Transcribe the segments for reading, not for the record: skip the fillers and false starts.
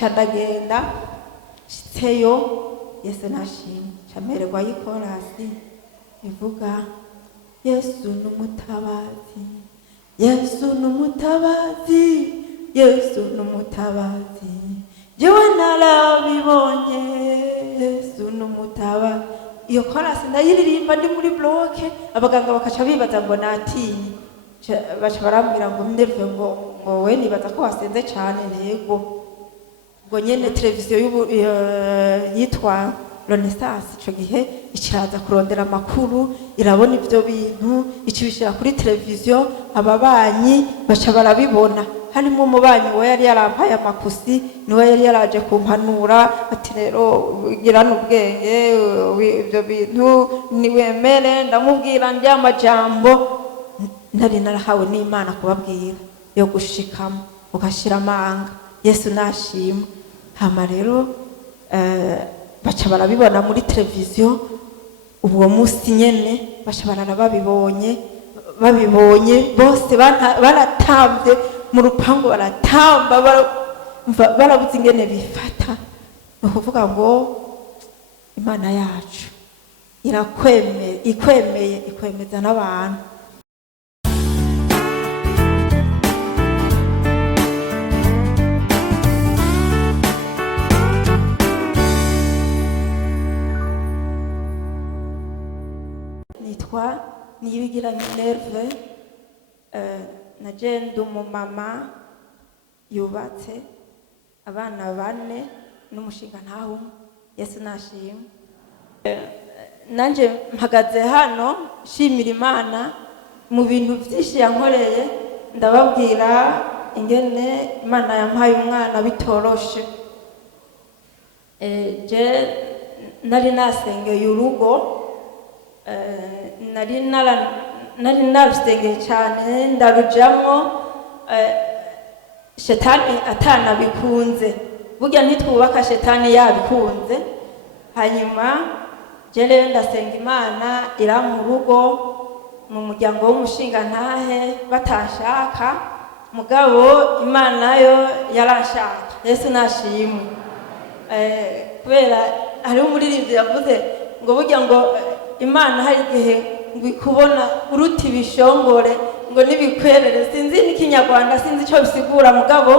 ndagenda shitseyo Yesu nashimye camererwa y'ikorasi ivuga Yesu n'umutabazi, Yesu n'umutabazi, Yesu n'umutabazi, jewe narabibonye Yesu n'umutabazi. Iyo korasi ndayiririmba ndi muri bloke, abaganga bakaca bibaza ngo natinye, baca barambwira ngo mneve ngo we nibaza ko wasenze cyane. Ntego ngo nyene televiziyo yitwa Renaissance ico gihe iciraza kurondera amakuru, irabona ivyo bintu, icibishira kuri televiziyo, ababanyi baca barabibona. Harimo umubanyi we yari yarampaye amakusi, niwe yari yaraje kumpanura ati rero girana ubwenge ivyo bintu niwemere. Ndamubwira ndi amajambo nari narahawe n'Imana kubabwira yo gushikamo ugashira amanga. Yesu nashima. Hama rero baca barabibona muri televiziyo. Uwo musi nyene baca barabibonye bose baratamvye mu rupangu, baratamba barabuze ingene bifata. Ni ukuvuga ngo Imana yacu ikwemeza n'abantu. Nitwa Niyibigira Minerve, naje ndi umumama yubatse abana 4 n'umushinga ntawe. Yesu nashimwe. Nanje mpagaze hano shimira Imana mu bintu byinshi yankoreye. Ndababwira ingene Imana yampaye umwana bitoroshe. Je nari nasengeye urugo, nari narusengeye cyane ndarujamwo, shetani atana bikunze. Burya ntitwubaka shetani yabikunze. Hanyuma je rero ndasenga Imana irampa urugo mu muryango w'umushinga ntahe batashaka, mugabo Imana yo yarashaka. Yesu nashimwe. Kubera hari umuririmbyi yavuze ngo burya ngo Imana hari igihe ngo ikubona uruti bishongore ngo nibikwerere. Sinzi n'ikinyarwanda, sinzi icyo bisigura, mugabo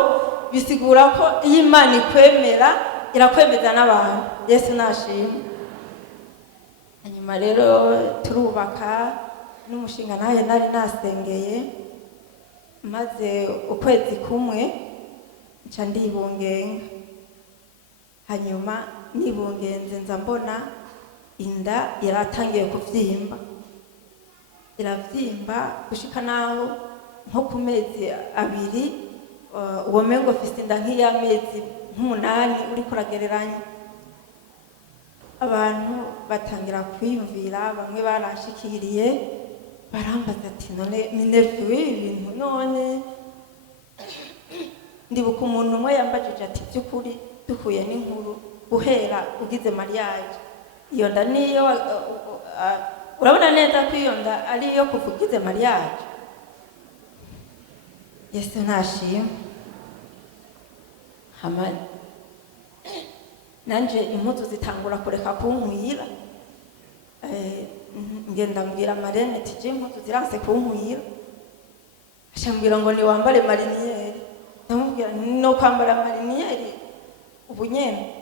bisigura ko iyo Imana ikwemera irakwemeza n'abantu. Yesu nashimwe. Hanyuma rero turubaka n'umushinga nawe nari nasengeye, maze ukwezi kumwe nca ndibungenga. Hanyuma nibungenze nza mbona inda yaratangiye kuvyimba, iravyimba gushika naho nko ku mezi 2 uwo mengo fise inda nk'iy'amezi 8 uri kuragereranya. Abantu batangira kwiyumvira, bamwe barashikiriye barambaza ati none Minerve ibintu none. Ndibuka umuntu umwe yambajije ati by'ukuri dukuye n'inkuru guhera ugize mariage, iyo nda niyo urabona neza ko iyo nda ari iyo kuvugize mariage. Yesu nashimwe. Hama nanje impuzu zitangura kureka kunkwira, ngenda mbwira marene ati je impuzu ziranse kunkwira. Ashambwira ngo ni wambare mariniyeri. Ndamubwira no kwambara mariniyeri ubu nyene.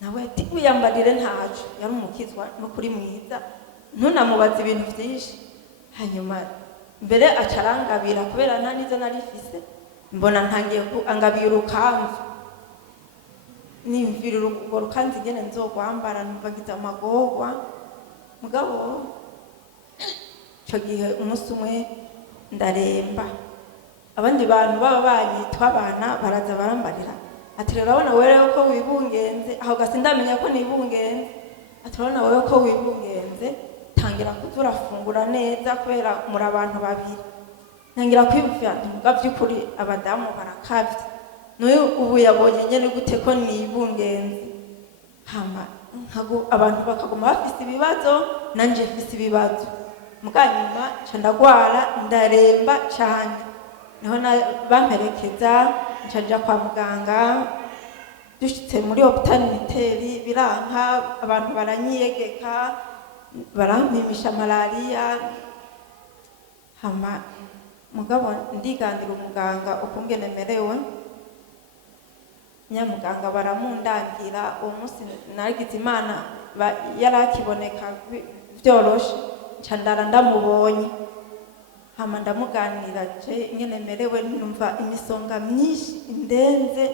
Nawe ati uyambarire ntacu, yari umukizwa no kuri mwiza, ntunamubaza ibintu byinshi. Hanyuma mbere acarangabira kubera nta nizo narifise, mbona ntangiye angabira urukanzu. Nimvira urwo rukanzu ingene nzogwambara, numvagize amagorwa. Mugabo ico gihe umunsi umwe ndaremba, abandi bantu baba banyitwa abana baraza barambarira ati rero urabona wewe ko wibungenze. Aho gasi ndamenya ko nibungenze. Ati urabona wewe ko wibungenze, tangira kuzura fungura neza kubera muri abantu babiri. Ntangira kwibufya ntuga by'ukuri abadamu barakavye, noye ubu yabonye nyene gute ko nibungenze. Hama abantu bakaguma bafise ibibazo, nanje mfise ibibazo. Muganyuma ca ndagwara ndaremba cyane, niho bamperekeza ncaja kwa muganga dushitse muri hôpital militaire biranka abantu baranyiyegeka barampimisha malaria hama mugabo ndigandira umuganga ukungene merewe nyamuganga baramundangira uwo munsi nagize Imana yarakiboneka vyoroshe ncandara ndamubonye hama ndamuganira je nyene merewe numva imisonga myinshi indenze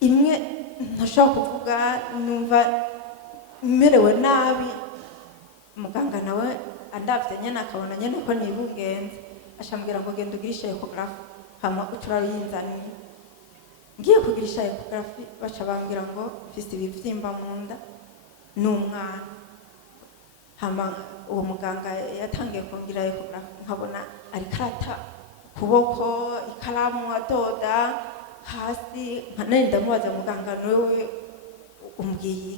imwe ntashobora kuvuga numva merewe nabi muganga nawe andavye nyene akabona nyene ko nibugenze ashambwira ngo genda ugirisha ecographe hama uturayinzaniye ngiye kugirisha ecographe baca bambwira ngo mfise ibivyimba mu nda n'umwana hama uwo muganga yatangiye kugira ecographe nkabona ari karata kuboko ikaramu adoda hasi nkanari ndamubaza muganga wewe umbwiye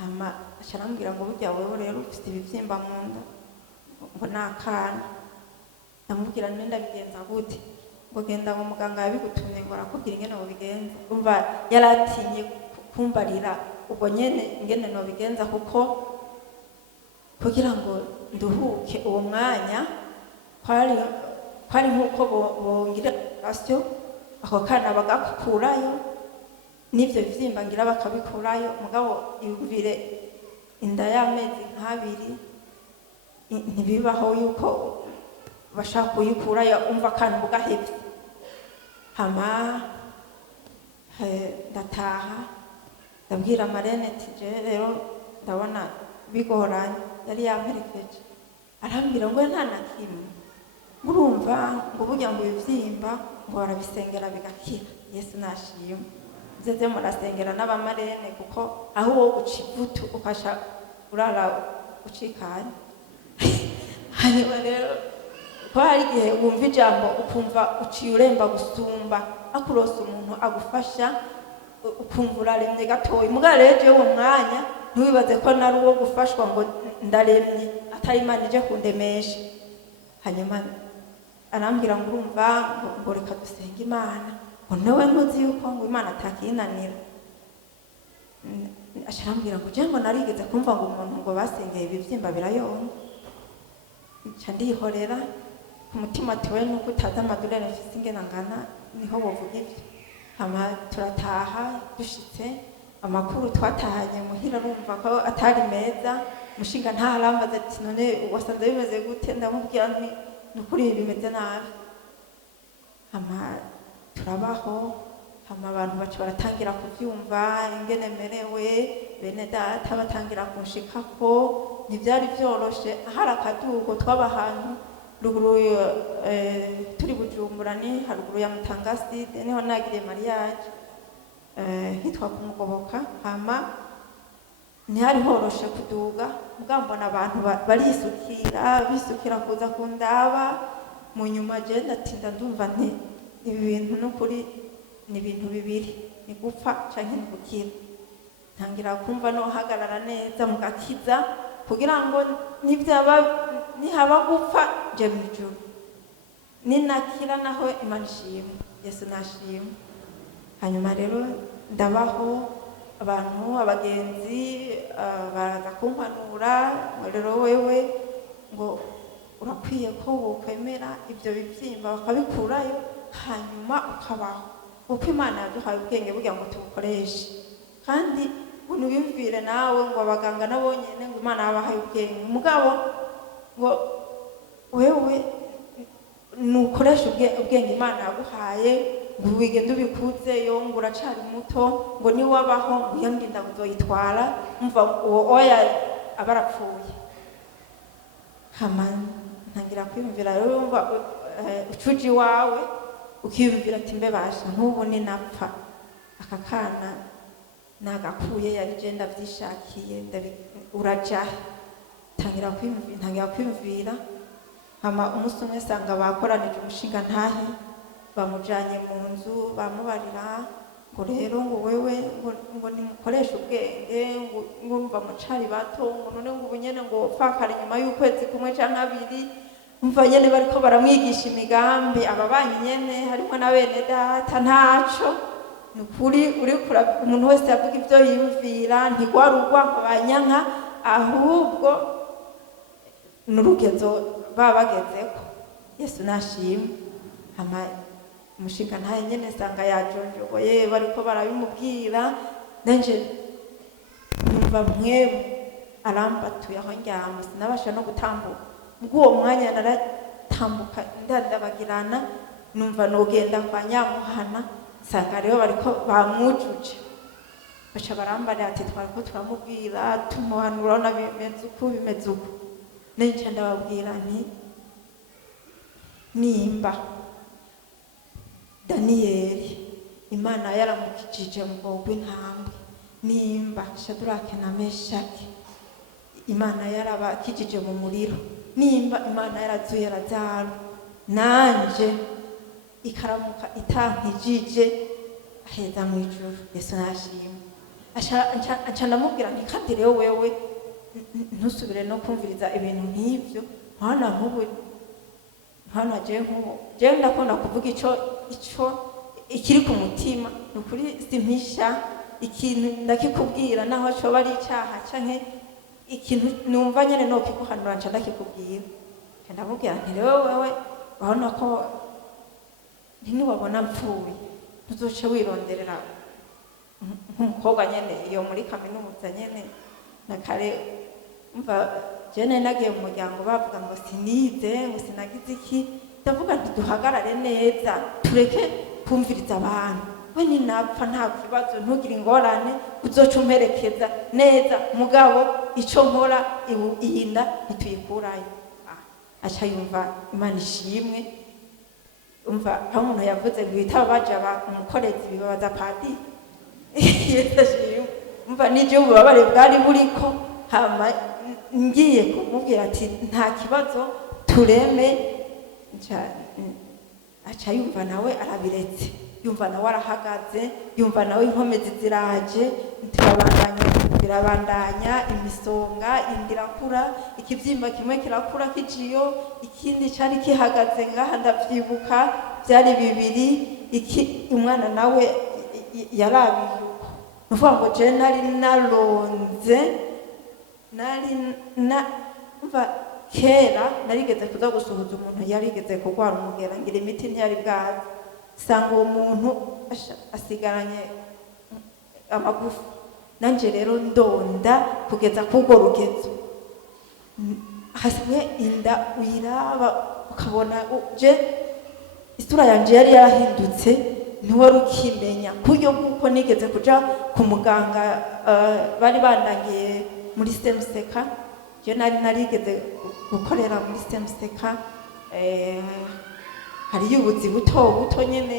hama acarambwira ngo burya wewe rero ufite ibivyimba mu nda ngo nakana ndamubwira none ndabigenza gute ngo genda ngo muganga yabigutumye ngo arakubwira ingene wobigenza umva yaratinye kumbarira ubwo nyene ingene nobigenza kuko kugira ngo nduhuke uwo mwanya kwari nkuko bongira asyo ako kana bagakurayo n'ivyo bivyimba ngira bakabikurayo mugabo yumvire inda y'amezi nk'abiri ntibibaho yuko bashaka kuyikurayo umva kana bugahevye hama ndataha ndabwira Marene ati je rero ndabona bigoranye yari yamperekeje arambwira ngo nta na kimwe murumva ngo burya ngo ibivyimba ngo barabisengera bigakira Yesu nashimwe zeze murasengera n'abamarene kuko aho wo guca ivutu ukasha urara ucikanye hanyuma rero ko hari igihe wumva ijambo ukumva uciye uremba gusumba akurosa umuntu agufasha ukumva uraremye gatoyi mugabo rero jewe uwo mwanya ntiwibaze ko nari uwo gufashwa ngo ndaremye atari Imana ije kundemesha hanyuma arambwira ngo urumva ngo reka dusenga Imana ngo nawe ntuzi yuko ngo Imana atakinanira asharambwira ngo je ngo narigeze kumva ngo umuntu ngo basengeye ibivyimba birayonga nca ndihorera ku mutima tewe nuko utaza amadolari mfise ingena ngana niho bovuga ivyo hama turataha dushitse amakuru twatahanye muhira rumva ko atari meza mushinga ntaharambaza ati none wasanze bimeze gute ndamubwira nti nukuri bimeze nabi hama turabaho hama abantu bacu baratangira kuvyumva ingene merewe bene data batangira kunshikako ntivyari vyoroshe hari akadugo tw'abahantu ruguru turi Bujumbura ni haruguru ya Mutangaside niho nagiriye mariage hitwa kumugoboka hama ntihari horoshe kuduga mugambona abantu bisukira kuza kundaba mu nyuma je ndatinda ndumva nti ibi bintu n'ukuri ni ibintu bibiri ni gupfa canke ni gukira ntangira kumva no hagarara neza mugakiza kugira ngo nihaba gupfa je mwijuru ninakira naho Imana ishimwe Yesu nashimwe hanyuma rero ndabaho abantu abagenzi baraza kumpanura rero wewe ngo urakwiye ko wokwemera ibyo bivyimba bakabikurayo hanyuma ukabaho kuko Imana yaduhaye ubwenge burya ngo tubukoreshe kandi unubimvire nawe ngo abaganga nabo nyene ngo Imana yabahaye ubwenge mugabo ngo wewe nukoresha ubwenge Imana yaguhaye ngo wigende ubikuze yo ngo uracari muto ngo ni wabaho ngo iyo ndinda uzoyitwara umva uwo oya abarapfuye hama ntangira kwiyumvira rero umva ucuji wawe ukiyumvira ati mbe basha nk'ubu ni napfa aka kana nagakuye yari je ndavyishakiye uraja ntangira kwiyumvira hama umunsi umwe sanga bakoranije umushinga ntahe bamujanye mu nzu bamubarira ngo rero ngo wewe ngo nimukoreshe ubwenge ngo urumva mucari bato ngo none ngo ubunyene ngo fakara inyuma y'ukwezi kumwe canke abiri umva nyene bariko baramwigisha imigambi ababanyi nyene harimo na bene data ntaco nukuri uri umuntu wese yavuga ivyo yiyumvira ntigwarugwa abanyanka ahubwo n'urugezo babagezeko. Yesu nashimwe. Umushinga ntaye nyene sanga yajonjogoye bariko barabimubwira nanje numva mwewe arambatuye aho ndyama sinabasha no gutambuka ubwo mwanya naratambuka ndandabagirana numva nogenda kwa Nyamuhana sanga rero bariko bamwujuje baca barambarira ati twariko turamubwira tumuhanura na bimeze uko nanje ndababwira nti nimba Daniyeli Imana yaramukijije mu bwoko intambwe nimba Shadraka na Meshaki Imana yarabakijije mu muriro nimba Imana yarazuye Lazaro nanje ikaramuka itankijije aheza mu ijuru. Yesu nashimwe. aca ndamubwira nti kandi rero wewe ntusubire no kumviriza ibintu nk'ivyo hana nk'ubu hana je ndakunda kuvuga ico ikiri ku mutima nukuri simpisha ikintu ndakikubwira naho coba ari icaha canke ikintu numva nyene no kikuhanura nca ndakikubwira ndamubwira nti rero wewe urabona ko ntiwabona mpfuye ntuzoce wironderera nk'umukobwa nyene iyo muri kaminuza nyene na kare umva jene nagiye mu muryango bavuga ngo sinize ngo sinagize iki ndavuga nti duhagarare neza tureke kumviriza abantu we ninapfa nta kibazo ntugire ingorane uzoca umperekeza neza mugabo ico nkora iyinda ntituyikurayo. Aca yumva Imana ishimwe umva aho umuntu yavuze ngo bitaba baja umukorezi bibabaza padiri Yesu ashimwe umva nije ububabare bwari buriko hama ngiye kumubwira ati nta kibazo tureme aca yumva nawe arabiretse yumva nawe arahagaze yumva nawe inkomezi ziraje birabandanya imisonga indirakura ikivyimba kimwe kirakura kijiyo ikindi cari kihagaze ngaha ndavyibuka byari bibiri umwana nawe yarabiye nuvuga ngo je nari naronze umva kera narigeze kuza gusuhuza umuntu yarigeze kurwara umugera ngira imiti ntiyari bwaze sanga uwo muntu asigaranye amagufa nanje rero ndonda kugeza kubwo rugezo hasimwe inda uyiraba ukabona je isura yanje yari yarahindutse ntiwari ukimenya kuryo kuko nigeze kuja ku muganga bari bandangiye muri Semuseka je narigeze gukorera muri Semuseka hari yubuzi buto nyene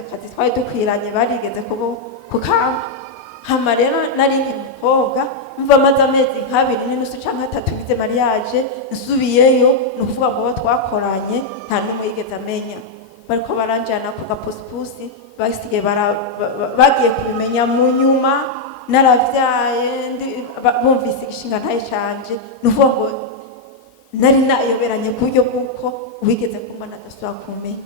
akazi twari dukwiranye barigeze kukawa hama rero nari umukobwa mva maze amezi nk'abiri n'inusu canke 3 bize mariage nsubiyeyo nukuvuga ngo twakoranye nta numwe yigeze amenya bariko baranjana ku gapusipusi basigaye bagiye kubimenya mu nyuma naravyaye bumvise igishinga ntaye canje nuvuga ngo nari nayoberanye kuburyo bw'uko wigeze kumbona adasubira kumenya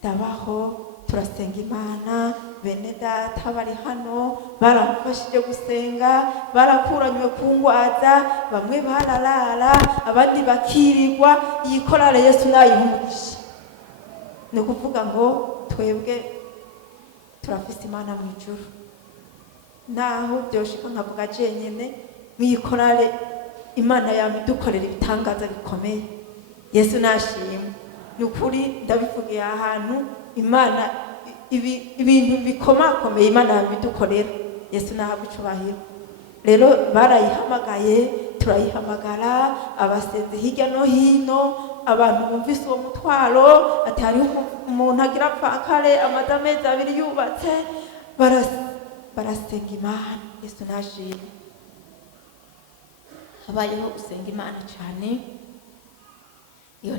ndabaho turasenga Imana bene data bari hano baramfashije gusenga barakuranywe kungwaza bamwe bararara abandi bakirirwa yikorara Yesu nayihumugisha ni ukuvuga ngo twebwe turafise Imana mu ijuru naho byoshika nkavuga jenyene mwikorare Imana yamudukorera ibitangaza bikomeye. Yesu nashimwe nukuri ndabivugiye ahantu Imana ibintu bikomakomeye Imana yamudukorera. Yesu nahabwa icubahiro. Rero barayihamagaye turayihamagara abasenze hirya no hino abantu bumvise uwo mutwaro ati hari umuntu agira pfakare amadamezi 2 yubatse barasenga Imana. Yesu nashimwe habayeho usenga Imana cyane iyo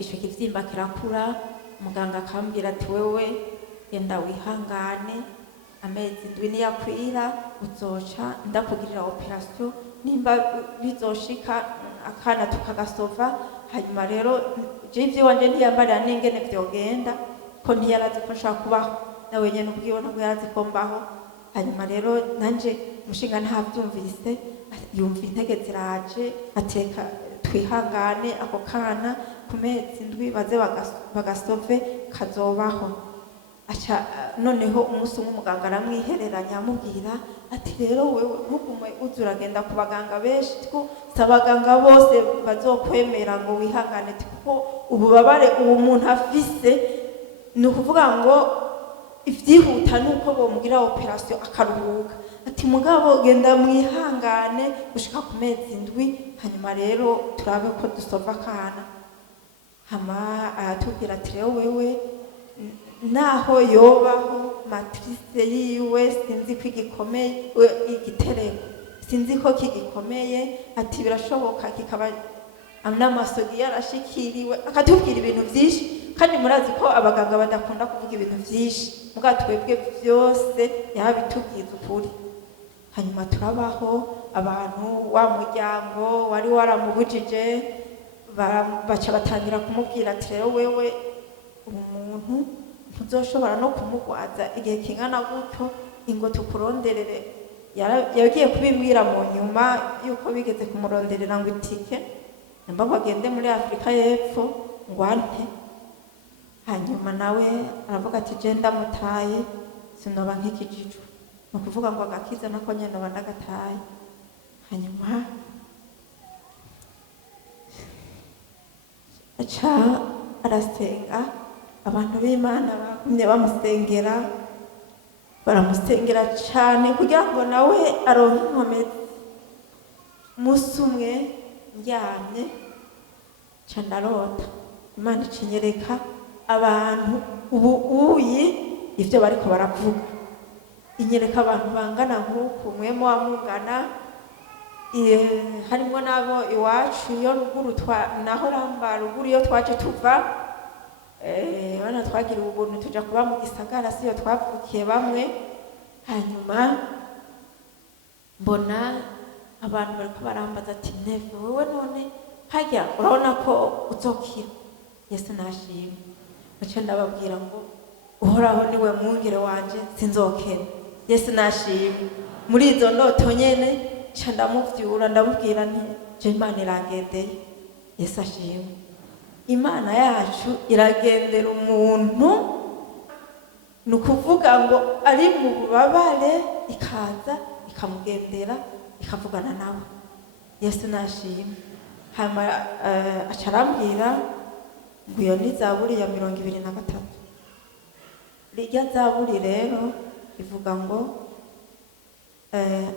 ico kivyimba kirakura muganga akambwira ati wewe yenda wihangane amezi 7 yakwira uzoca ndakugirira operation nimba bizoshika akana tukagasova hanyuma rero jivye wanje ntiyambarira n'ingene vyogenda ko ntiyarazi ko nshaka kubaho nawe nyene ubwiwe ntabwo yarazi ko mbaho. Hanyuma rero nanje umushinga ntavyumvise yumva intege ziraje ateka twihangane ako kana ku mezi ndwi baze bagasove kazobaho. Aca noneho umunsi umwe umuganga aramwihereranya amubwira ati rero wewe ntugume uza uragenda ku baganga benshi ko si abaganga bose bazokwemera ngo wihangane kuko ububabare uwo muntu afise ni ukuvuga ngo ivyihuta nuko bomugira operation akaruhuka. Ati mugabo genda mwihangane gushika ku mezi ndwi hanyuma rero turabe ko dusova kana. Hama aratubwira ati rero wewe naho yobaho matrice yiwe sinzi ko igikomeye igitereko sinzi ko kigikomeye ati birashoboka kikaba n'amasogi yarashikiriwe akatubwira ibintu vyinshi kandi murazi ko abaganga badakunda kuvuga ibintu vyinshi muga twebwe vyose yabitubwiza ukuri. Hanyuma turabaho abantu wa muryango wari waramubujije baca batangira kumubwira ati rero wewe umuntu ntuzoshobora no kumugwaza igihe kingana gutyo ingo tukuronderere. Yagiye kubimbwira mu nyuma yuko bigeze kumuronderera ngo itike namba ngo agende muri Afrika y'Epfo ngo ante. Hanyuma nawe aravuga ati je ndamutaye sinoba nk'ikijiju ni ukuvuga ngo agakiza nako nyene noba ndagataye. Hanyuma aca arasenga abantu b'Imana bagumye bamusengera baramusengera cane kugira ngo nawe aronke inkomezi. Umunsi umwe ndyamye ca ndarota Imana icinyereka abantu ubuyi ivyo bariko baravuga inyereka abantu bangana nk'uku mwemo wamungana harimwo nabo iwacu iyo ruguru naho ramba ruguru iyo twaje tuva bana twagira ubuntu tuja kuba mu gisagara siyo twavukiye bamwe. Hanyuma mbona abantu bariko barambaza ati Neve wewe none hajya urabona ko uzokira. Yesu nashimye. Baca ndababwira ngo uhoraho niwe mwungere wanje sinzokena. Yesu nashimye. Muri izo ndoto nyene ca ndamuvyura ndamubwira nti je Imana irangendeye. Yesu ashimye. Imana yacu iragendera umuntu ni ukuvuga ngo ari mu bubabare ikaza ikamugendera ikavugana nawe. Yesu nashimye. Hama aca arambwira ngo iyo ni Zaburi ya 23. Rirya Zaburi rero ivuga ngo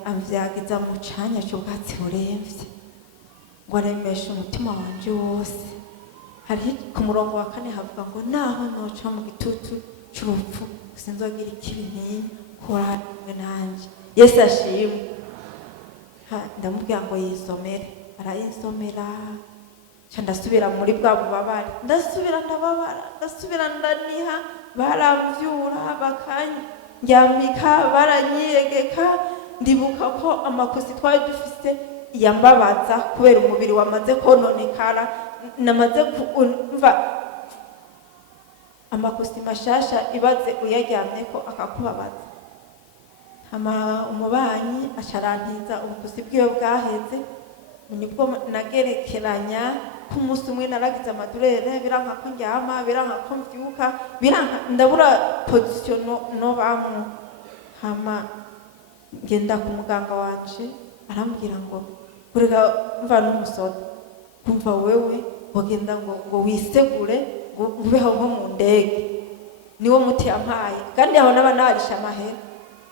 amvyagiza mu canya c'ubwatsi buremvye ngo aremesha umutima wanje wose. Hari ku murongo wa 4 havuga ngo naho noca mu gitutu c'urupfu sinzogira ikibi nkoranywe nanje. Yesu ashimwe. Ndamubwira ngo yisomere arayisomera ca ndasubira muri bwa bubabare ndasubira ndababara ndasubira ndaniha baramvyura bakandyamika baranyiyegeka. Ndibuka ko amakosi twari dufise yambabaza kubera umubiri wamaze kononekara namaze kumva amakosi mashasha ibaze uyaryamyeko akakubabaza. Hama umubanyi acarantiza ubukosi bwiwe bwaheze nibwo nagerekeranya ku munsi umwe naragize amadurere biranka ko ndyama biranka ko mvyuka biranka ndabura position no bamwe. Hama ngenda ku muganga wanje arambwira ngo urega mva n'umusoda kumva wewe wagenda ngo wisegure ngo ubeho nko mu ndege niwo muti yampaye kandi aho n'abanarisha amahera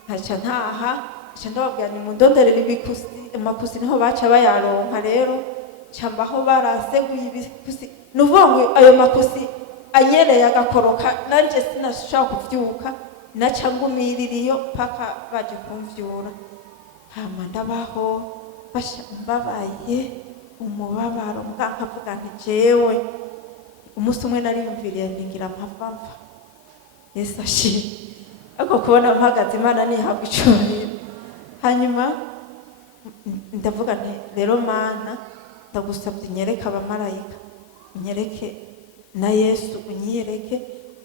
ntaca ntaha ca ndababwira ni mundonderera ibikusi amakusi niho baca bayaronka. Rero cambaho baraseguye ibikusi nuvuga ngo ayo makusi anyereye agakoroka nanje sinashaka kuvyuka naca ngumiririyo paka baje kumvyura. Hama ndabaho mbabaye umubabaro nkavuga nti jewe umunsi umwe nariyumviriye ntingira mpavava. Yesu ashimwe. Ako kubona mpagaze Imana nihabwa icubahiro. Hanyuma ndavuga nti rero Mana ndagusabye nyereka abamarayika unyereke na Yesu,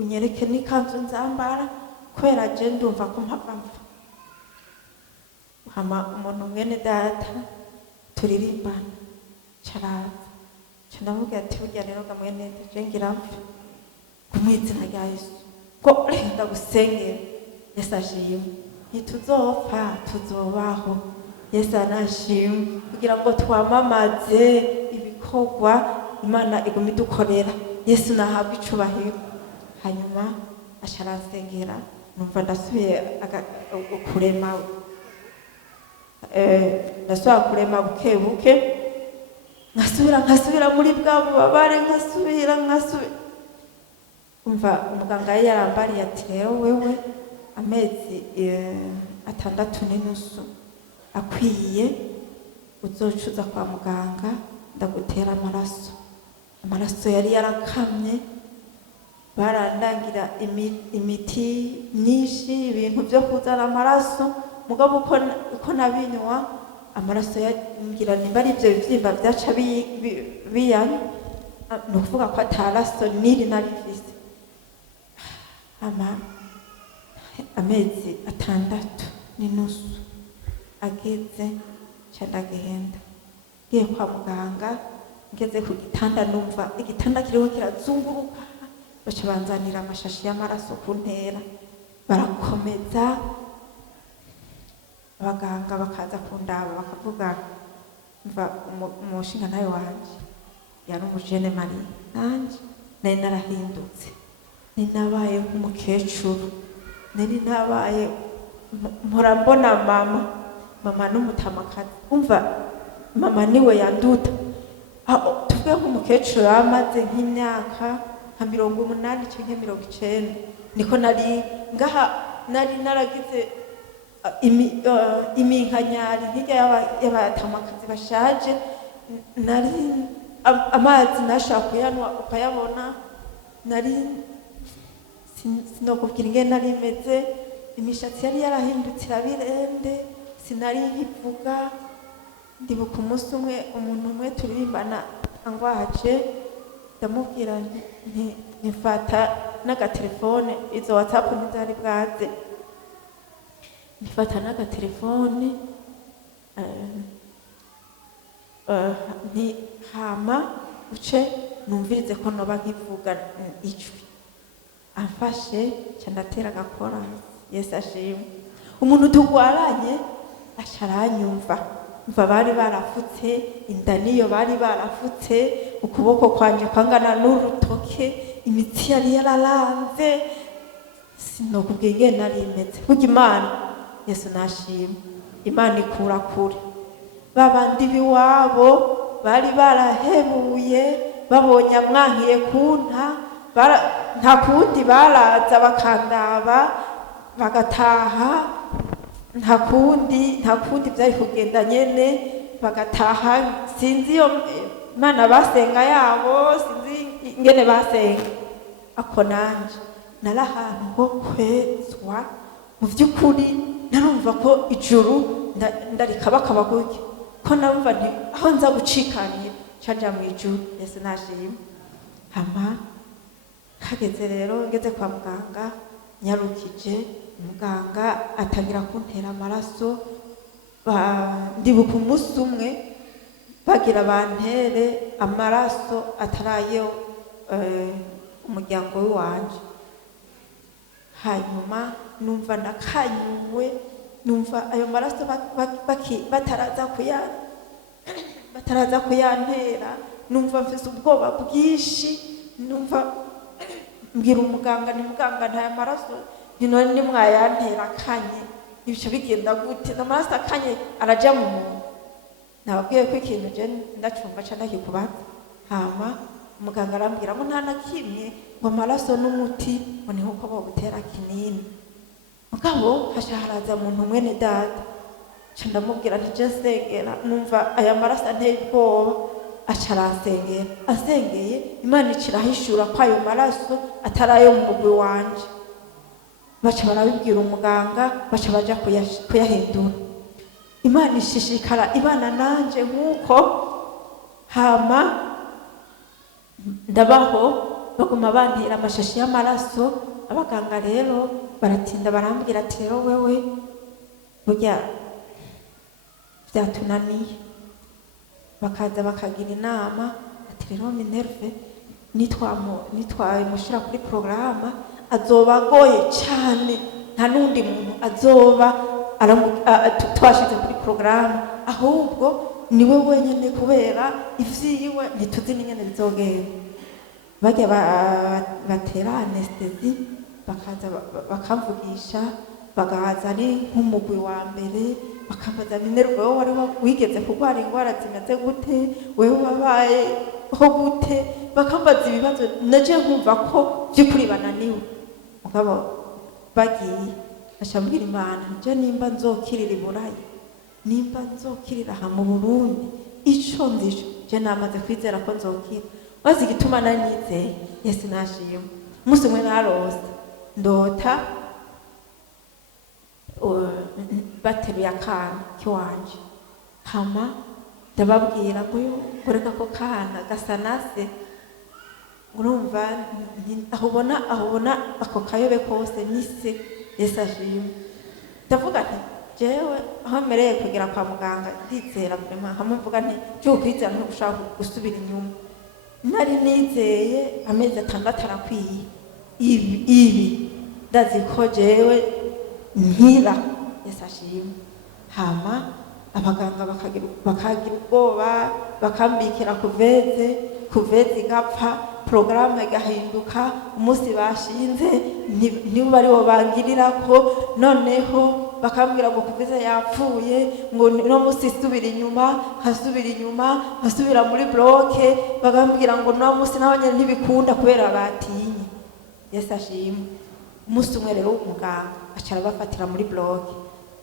unyereke n'ikanzu nzambara kubera je ndumva ko mpava mpfa. Hama umuntu mwene data turirimbana caraza ndamubwira ati burya rero ga mwene data je ngira mpfa kumwizina rya Yesu ko reka ndagusengera. Yesu ashimwe, ntituzopfa tuzobaho. Yesu anashimwe kugira ngo twamamaze ibikorwa Imana iguma idukorera. Yesu nahabwa icubahiro. Hanyuma asharansengera numva ndasubiye kurema ndasubira kurema buke buke, nkasubira muri bwa bubabare, nkasubira umva umuganga yari yarambariye ati rero wewe amezi 6.5 akwiye uzocuza kwa muganga ndagutera amaraso yari yarakamye, barandangira imiti myinshi, ibintu byo kuzana amaraso, mugabo uko nabinywa amaraso yangira nimba ari ibyo bivyimba byaca biyana, ni ukuvuga ko ataraso niri narifise. Amezi 6.5 ageze ndagenda ngiye kwa muganga, ngeze ku gitanda numva igitanda kiriho kirazunguruka, baca banzanira amashashi y'amaraso kuntera, barakomeza abaganga bakaza kundaba bakavuga mva umushinga nayo wanje yari umujene Marie, nanje nari narahindutse, nari nabaye nk'umukecuru, nari nabaye mpora mbona mama n'umutamakazi. Umva mama niwe yanduta, tuvuge nk'umukecuru amaze nk'imyaka nka 80 canke 90, niko nari ngaha, nari naragize iminkanyari nk'irya y'abatamakazi bashaje, nari amazi nashaka kuyanwa ukayabona, nari sinokubwira ingene nari meze, imishatsi yari yarahindutse irabirende, sinari nkivuga. Ndibuka umunsi umwe umuntu umwe turirimbana angwaje, ndamubwira nifata n'agatelefone, izo WhatsApp ntizari bwaze, nifata n'agatelefone hama uce numvirize ko noba nkivuga ijwi, amfashe ca ndatera agakora. Yesu ashimwe. Umuntu tugwaranye aca aranyumva, mva bari barafutse inda, niyo bari barafutse, ukuboko kwanje kwangana n'urutoke, imitsi yari yararanze, sinokubwira ingene nari meze. Burya Imana, Yesu nashimwe, Imana ikura kure. Babandi biwabo bari barahebuye, babonye amwankiye kunta, nta kundi baraza bakandaba bagataha, nta kundi byari kugenda nyene, bagataha. Sinzi iyo Imana basenga yabo, sinzi ingene basenga, ako nanje nari ahantu ho kwezwa. Mu vy'ukuri narumva ko ijuru ndarikabakaba gutya, ko narumva nti aho nza gucikanira caja mu ijuru. Yesu nashimwe. Hama hageze rero ngeze kwa muganga, nyarukije muganga atangira kuntera amaraso. Ndibuka umunsi umwe bagira bantere amaraso atarayo umuryango w'iwanje, hanyuma numva ndakanyuwe, numva ayo maraso bataraza kuyantera, numva mfise ubwoba bwinshi, numva mbwira umuganga, ni muganga ntaya maraso none nimwayantera akanye ibyo bigenda gute? Amaraso akanye araja mu muntu. Nababwiye ko ikintu je ndacumva ca ndakikubaza. Hama umuganga arambwira ngo nta na kimwe, ngo amaraso n'umuti ngo ni nkuko bogutera kinini. Mugabo hasha haraza muntu mwene data, ca ndamubwira nti je nsengera, numva aya maraso anteye ubwoba. Aca aransengera, asengeye Imana icirahishura ko ayo maraso atarayo mu mugwi wanje. Baca barabibwira umuganga, baca baja kuyahindura. Imana ishishikara ibana nanje nk'uko. Hama ndabaho baguma bantera amashashi y'amaraso. Abaganga rero baratinda barambwira ati rero wewe burya byatunaniye, bakaza bakagira inama ati rero Minerve nitwamushyira kuri porogaramu azoba agoye cyane, nta n'undi muntu azoba twashyize kuri porogaramu, ahubwo niwe wenyine kubera ivyiwe ntituzi n'ingene bizogenda. Bajya batera anestesi bakaza bakamvugisha, bagahaza ari nk'umugwi wa mbere, bakambaza Minerve wowe wari wigeze kurwara indwara zimeze gute, wewe wabayeho gute, bakambaza ibibazo naje nkumva ko by'ukuri bananiwe. Mugabo bagiye bashambwira Imana nje nimba nzokirira i Burayi, nimba nzokirira aha mu Burundi, ico nzisho je namaze kwizera ko nzokira. Wazi igituma nanizeye Yesu nashimwe. Umunsi umwe narose ndota bateruye akana kiwanje, hama ndababwira ngo reka ko kana gasa nase, urumva ahubona ako kayobe kose nise. Yesu ashimwe. Ndavuga nti jewe aho mereye kugira kwa muganga ndizera vraiment, hamwe mvuga nti cyo kwizera no gushaka gusubira inyuma. Nari nizeye amezi 6 arakwiye ibi ndazi ko jewe nkira. Yesu ashimwe. Hama abaganga bakagira ubwoba, bakambikira kuveze igapfa, porogaramu igahinduka, umunsi bashinze nibo bari bo bangirirako, noneho bakambwira ngo kuveze yapfuye, ngo no munsi subira inyuma, nkasubira muri bloke, bagambwira ngo no munsi naho nyene ntibikunda kubera batinye. Yesu ashimwe. Umunsi umwe rero umuganga acara bafatira muri bloke,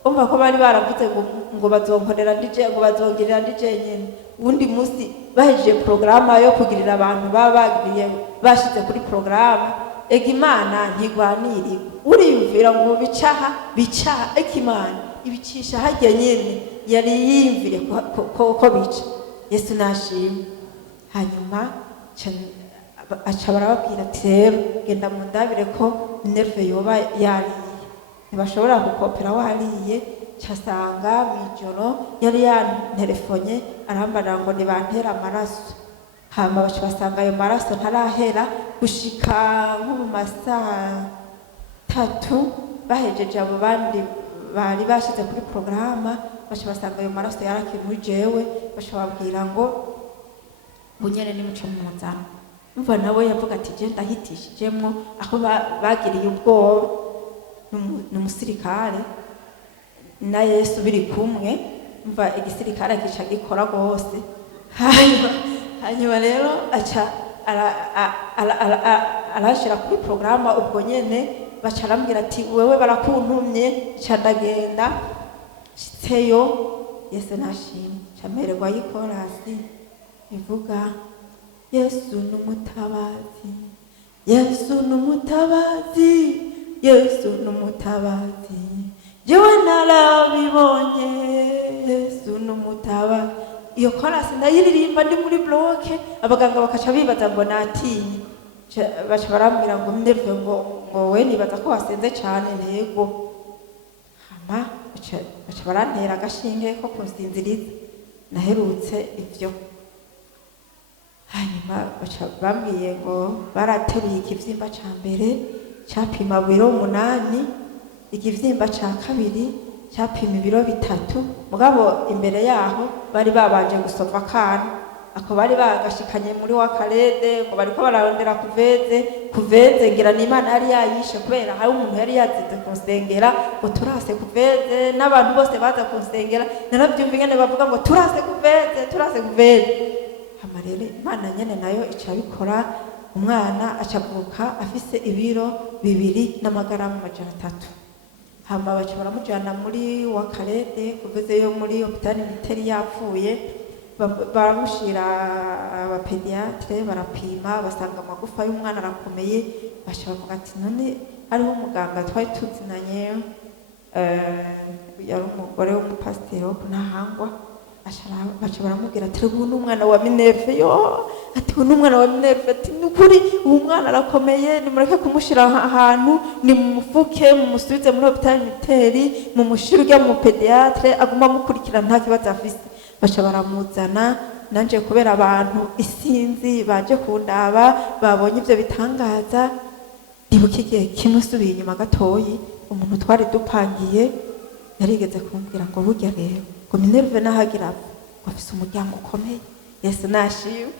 umva ko bari baravuze ngo bazonkorera ndije, ngo bazongirira ndije nyene. Ubundi munsi bahejeje porogaramu yo kugirira abantu babagiriye bashize kuri porogaramu, ega Imana ntigwaniriwe. Uriyumvira ngo bicaha Imana ibicisha hajya nyene yari yiyumvire ko bica. Yesu nashimwe. Hanyuma aca barababwira ati rero genda mundabire ko Minerve yoba yariye, ntibashobora gukopera wariye. Casanga mwijoro yari yanterefonye arambarira ngo nibantera amaraso. Hama baca basanga ayo maraso ntarahera gushika nko mu masaha 3 bahejeje abo bandi bari bashize kuri porogaramu, baca basanga ayo maraso yarakiri muri jewe. Baca babwira ngo bunyene nimuco muzana. Umva nawe yavuga ati je ndahitishijemwo, aho bagiriye ubwoba n'umusirikare na Yesu biri kumwe. Umva igisirikare kica gikora gose. Hanyuma rero aca arashira kuri porogaramu ubwo nyene. Baca arambwira ati wewe barakuntumye, ca ndagenda shitseyo. Yesu nashimwe. Camererwa yikorasi ivuga Yesu n'umutabazi, Yesu n'umutabazi, Yesu n'umutabazi, jewe narabibonye. Yesu n'umutabazi. Iyo korasi ndayiririmba ndi muri bloke, abaganga bakaca bibaza ngo natinye. Baca barambwira ngo Minerve ngo we nibaza ko wasenze cyane. Ntego. Hama baca barantera agashinge ko kunsinziriza. Naherutse ivyo. Hanyuma baca bambwiye ngo barateruye ikivyimba ca mbere capima biro 8, ikivyimba ca kabiri capima ibiro 3. Mugabo imbere yaho bari babanje gusova kana, ako bari bagashikanye muri wa Karede, ngo bariko bararondera kuveze ngira n'Imana yari yayishe kubera hari umuntu yari yazize kunsengera ngo turase kuveze, n'abantu bose baza kunsengera narabyumva ingene bavuga ngo turase kuveze. Hama rero Imana nyene nayo ica bikora, umwana acavuka afise ibiro 2 n'amagaramu 300. Hama baca baramujana muri wa Karede, kuvezeyo muri hôpital militaire yapfuye. Baramushira abapediatre barapima, basanga amagufa y'umwana arakomeye. Baca bavuga ati none ariho umuganga twari tuzinanye, yari umugore w'umupasiteri wo Ntahangwa. baca baramubwira ati ubu n'umwana wa Minerve yo ati ubu n'umwana wa Minerve ati nukuri ubu mwana arakomeye nimureke kumushira ahantu ni mumufuke mumusubize muri hôpital militaire mumushirwe mu pediatre aguma mukurikirana nta kibazo afise baca baramuzana nanje kubera abantu isinzi baje kundaba babonye ivyo bitangaza ndibuka igihe kimwe subiye inyuma gatoyi umuntu twari dupangiye yarigeze kumbwira ngo burya rero ngo Minerve nahagira ngo afise umuryango ukomeye Yesu nashimwe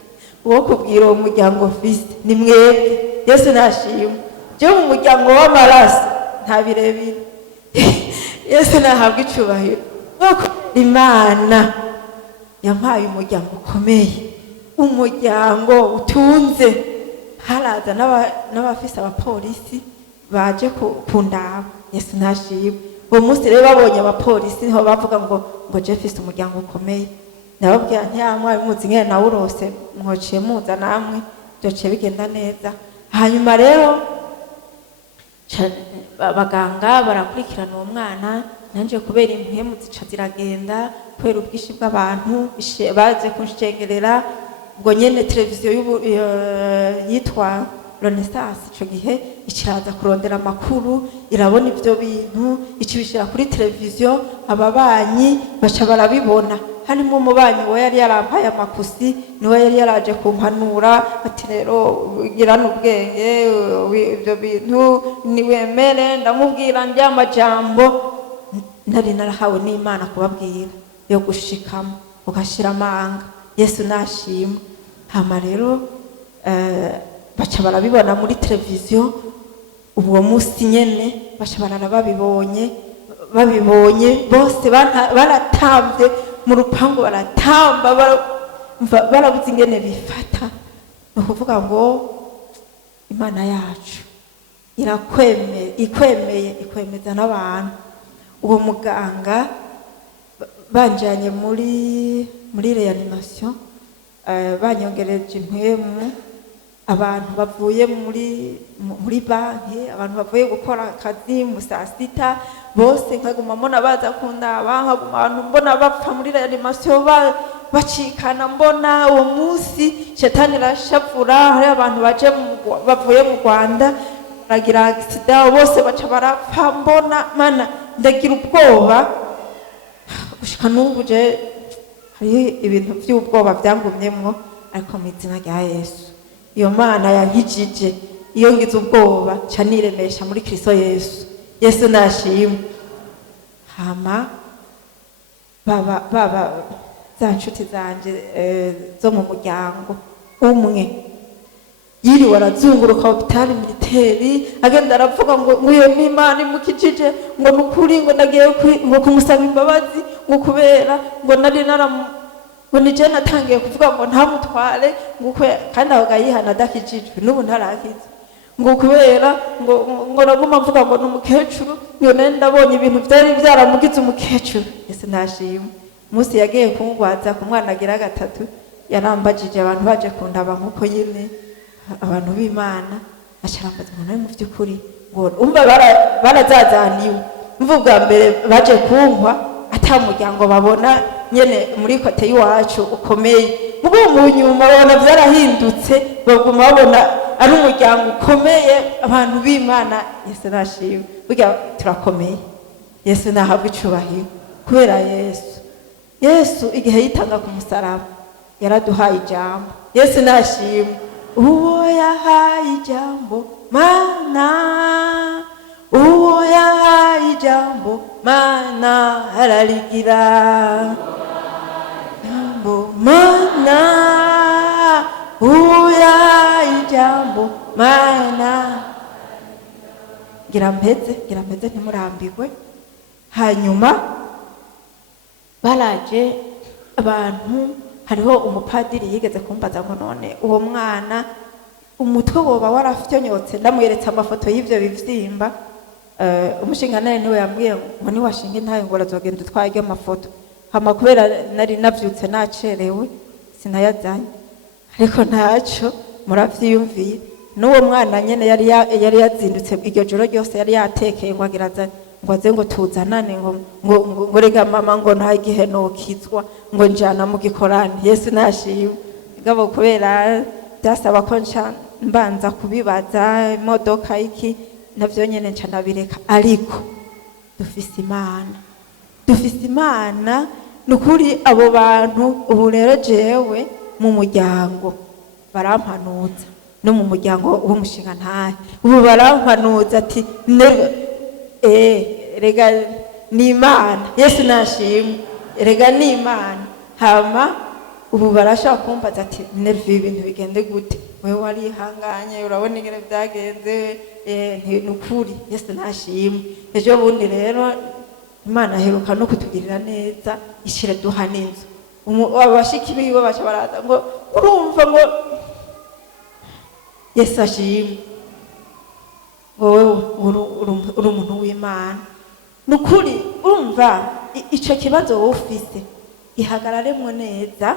uwo kubwira uwo muryango ofisi ni mwebwe Yesu nashimwe je mu muryango w'amaraso nta birebire Yesu nahabwa icubahiro Imana yampaye umuryango ukomeye umuryango utunze haraza n'abafise abapolisi baje kundaba Yesu nashimwe uwo munsi rero babonye abapolisi niho bavuga ngo je mfise umuryango ukomeye nababwira ntiyamwaye muzi ngene nawurose mwociye muza namwe byoce bigenda neza hanyuma rero abaganga barakurikirana uwo mwana nanje kubera impwemu zica ziragenda kubera ubwishi bw'abantu baje kunshengerera ubwo nyene televiziyo yitwa Renaissance ico gihe ikiraza kurondera amakuru irabona ivyo bintu ikibishira kuri televiziyo ababanyi baca barabibona harimo umubanyi we yari yarampaye amakusi niwe yari yaraje kumpanura ati rero girana ubwenge ivyo bintu niwemere ndamubwira amajambo nari narahawe n'Imana kubabwira yo gushikamo ugashira amanga Yesu nashimwe hama rero baca barabibona muri televiziyo uwo munsi nyene baca barara babibonye bose baratambye mu rupangu baratamba barabuze ingene bifata ni ukuvuga ngo Imana yacu ikwemeza n'abantu uwo muganga banjanye muri reanimation banyongereje impwemu abantu bavuye muri banki abantu bavuye gukora akazi mu saa sita bose nkaguma mbona baza kundaba nkaguma abantu mbona bapfa muri reanimation bacikana mbona uwo munsi shetani rashavura hari abantu bavuye mu Rwanda baragira accident bose baca barapfa mbona mana ndagira ubwoba gushika n'ubu je hari ibintu by'ubwoba byangumyemwo ariko mu izina rya Yesu iyo Mana yankijije iyo ngize ubwoba ca niremesha muri Kristo Yesu nashimwe hama baba za nshuti zanje zo mu muryango umwe yiriwe arazunguruka hôpital militaire agenda aravuga ngo iyo n'Imana imukijije ngo nukuri ngo nagiye ngo kumusaba imbabazi ngo kubera ngo nari ngo nije natangiye kuvuga ngo ntamutware ngo kandi abagayihana adakijijwe n'ubu ntarakize ngo kubera ngo naguma mvuga ngo n'umukecuru ngo ndabonye ibintu byari byaramugize umukecuru Yesu nashimwe munsi yagiye kungwaza ku mwana agira gatatu yarambajije abantu baje kundaba nkuko nyine abantu b'Imana acarambaza umuntu mu by'ukuri ngo umva barazazaniwe mvuga mbere baje kunkwa atamuryango babona nyene muri kote yiwacu ukomeye ubwo mu nyuma babona byarahindutse baguma babona ari umuryango ukomeye abantu b'Imana Yesu nashimwe burya turakomeye Yesu nahabwa icubahiro kubera Yesu igihe yitanga ku musaraba yaraduhaye ijambo Yesu nashimwe uwo yahaye ijambo Mana uwo yahaye ijambo Mana ararigira ijambo Mana uwo yahaye ijambo Mana gira mpeze ntimurambirwe hanyuma baraje abantu hariho umupadiri yigeze kumbaza ngo none uwo mwana umutwe woba warafyonyotse ndamweretse amafoto y'ivyo bivyimba umushinga naye niwe yambwiye ngo ni washinga ntaye ngo razogenda utwaye amafoto hama kubera nari navyutse nacerewe sinayazanye ariko ntaco muravyiyumviye n'uwo mwana nyene yari yazindutse iryo joro ryose yari yatekeye ngo agiraza ngo aze ngo tuzanane ngo rega mama ngo nta gihe nokizwa ngo njana mu gikorani. Yesu nashimwe. Mugabo kubera byasaba ko mbanza kubibaza imodoka iki navyo nyene nca nabireka, ariko dufise Imana nukuri. Abo bantu ubu rero jewe mu muryango barampanuza, no mu muryango w'umushinga ntahe ubu barampanuza ati rega ni Imana. Yesu nashimwe. Rega ni Imana. Hama ubu barashaka kumbaza ati nervi ibintu bigende gute, wewe warihanganye urabona ingene byagenze. Nukuri Yesu nashimwe. Ejo bundi rero Imana aheruka no kutugirira neza, ishire duha n'inzu. Abashiki biwe baca baraza ngo urumva ngo Yesu ashimwe, wowe uri umuntu w'Imana. Nukuri urumva ico kibazo wowe ufise ihagararemwo neza,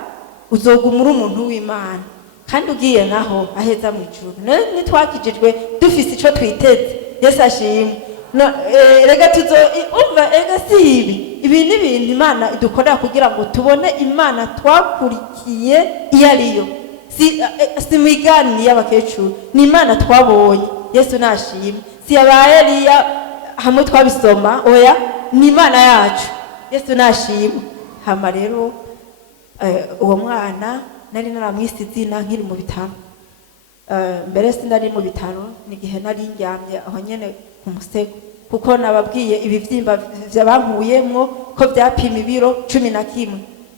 uzoguma uri umuntu w'Imana, kandi ugiye naho aheza mu ijuru. Nitwakijijwe dufise ico twiteze. Yesu ashimwe. Rega umva ega sibi ibi ni ibintu Imana idukorera kugira ngo tubone Imana twakurikiye iyo ariyo, si migani y'abakecuru, ni Imana twabonye. Yesu nashimwe. Si yabaye Eliya hamwe twabisoma, oya ni Imana yacu. Yesu nashimwe. Hama rero uwo mwana nari naramwise izina nkiri mu bitaro. Mbere sinari mu bitaro, nigihe nari ndyamye aho nyene ku musego, kuko nababwiye ibivyimba vyabankuyemwo ko vyapima ibiro 11,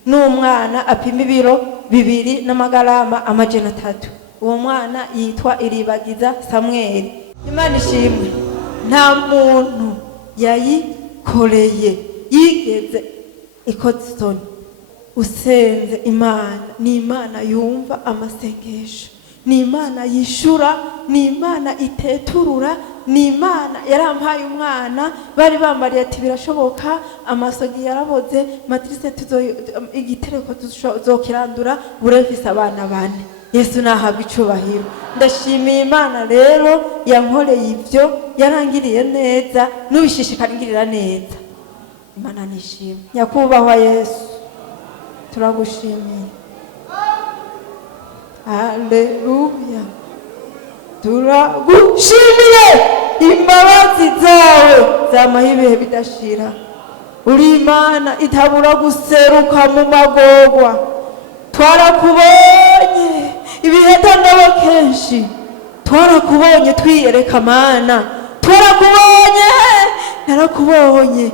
n'umwana apima ibiro 2 n'amagarama 300. Uwo mwana yitwa Iribagiza Samuel. Imana ishimwe. Nta muntu yayikoreye yigeze ikotsoni. Usenze Imana, ni Imana yumva amasengesho, ni Imana yishura, ni Imana iteturura, ni Imana yarampaye umwana. Bari bambariye ati birashoboka, amasogi yaraboze, matrice igitereko tuzokirandura, burevise abana 4. Yesu nahabwa icubahiro. Ndashimiye Imana rero yankoreye ivyo, yarangiriye neza, n'ubishishikaringirira neza. Imana nishimye. Nyakubahwa Yesu, turagushimiye. Haleluya. Turagushimiye imbabazi zawe zamaho ibihe bidashira. Uri Imana itabura guseruka mu magorwa. Twarakubonye ibihetano kenshi, twarakubonye twiyereka Mana, twarakubonye, narakubonye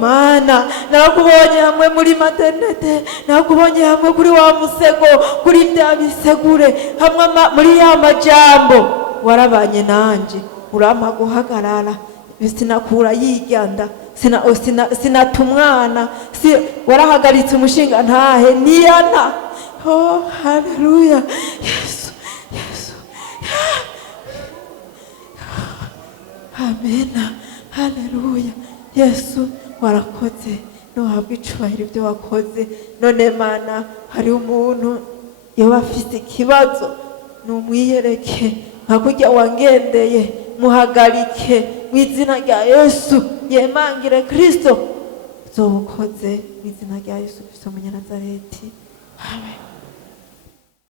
Mana, narakubonye hamwe muri maternete, narakubonye hamwe kuri wa musego, kuri bya bisegure, hamwe muri ya majambo. Warabanye nanje, urampa guhagarara, sinakura yiryanda, sinatumwana, warahagaritse umushinga ntahe niyana. Oh haleluya. Yesu. Amena. Haleluya. Yesu warakoze, nuhabwa icubahiro ibyo wakoze. None Mana, hari umuntu yoba afite ikibazo, numwiyereke nka kurya wangendeye, muhagarike mu izina rya Yesu. Yemangire Kristo, zobukoze mu izina rya Yesu Kristo Munyanazareti. Amen.